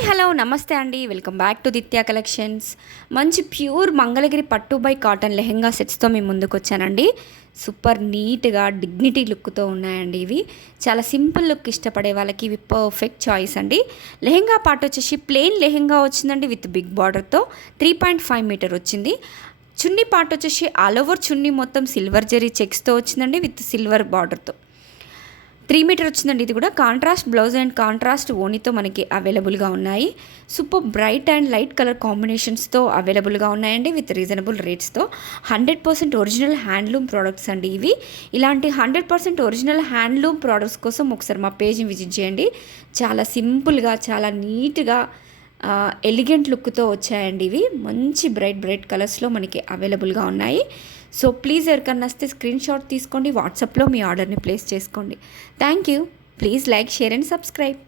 Hi hello నమస్తే అండి, welcome back to దిత్య collections. మంచి ప్యూర్ మంగళగిరి పట్టు బై కాటన్ లెహెంగా సెట్స్తో మేము ముందుకు వచ్చానండి. సూపర్ నీట్గా డిగ్నిటీ లుక్తో ఉన్నాయండి. ఇవి చాలా సింపుల్ లుక్ ఇష్టపడే వాళ్ళకి ఇవి పర్ఫెక్ట్ చాయిస్ అండి. లెహెంగా పార్ట్ వచ్చేసి ప్లెయిన్ లెహెంగా వచ్చిందండి విత్ బిగ్ బార్డర్తో 3.5 మీటర్ వచ్చింది. చున్నీ పార్ట్ వచ్చేసి ఆల్ ఓవర్ చున్నీ మొత్తం సిల్వర్ జరీ చెక్స్తో వచ్చిందండి విత్ సిల్వర్ బార్డర్తో 3 మీటర్ వచ్చిందండి. ఇది కూడా కాంట్రాస్ట్ బ్లౌజ్ అండ్ కాంట్రాస్ట్ ఓనీతో మనకి అవైలబుల్గా ఉన్నాయి. Super bright and light colour కాంబినేషన్స్తో అవైలబుల్గా ఉన్నాయండి విత్ రీజనబుల్ రేట్స్తో. 100% ఒరిజినల్ హ్యాండ్లూమ్ ప్రోడక్ట్స్ అండి ఇవి. ఇలాంటి 100% ఒరిజినల్ హ్యాండ్లూమ్ ప్రోడక్ట్స్ కోసం ఒకసారి మా పేజ్ని విజిట్ చేయండి. చాలా సింపుల్గా, చాలా నీట్గా, ఎలిగెంట్ లుక్తో వచ్చాయండి. ఇవి మంచి బ్రైట్ కలర్స్లో మనకి అవైలబుల్గా ఉన్నాయి. సో ప్లీజ్ ఎవరికన్నా వస్తే స్క్రీన్ షాట్ తీసుకోండి, వాట్సాప్లో మీ ఆర్డర్ని ప్లేస్ చేసుకోండి. Thank you. Please like, share and subscribe.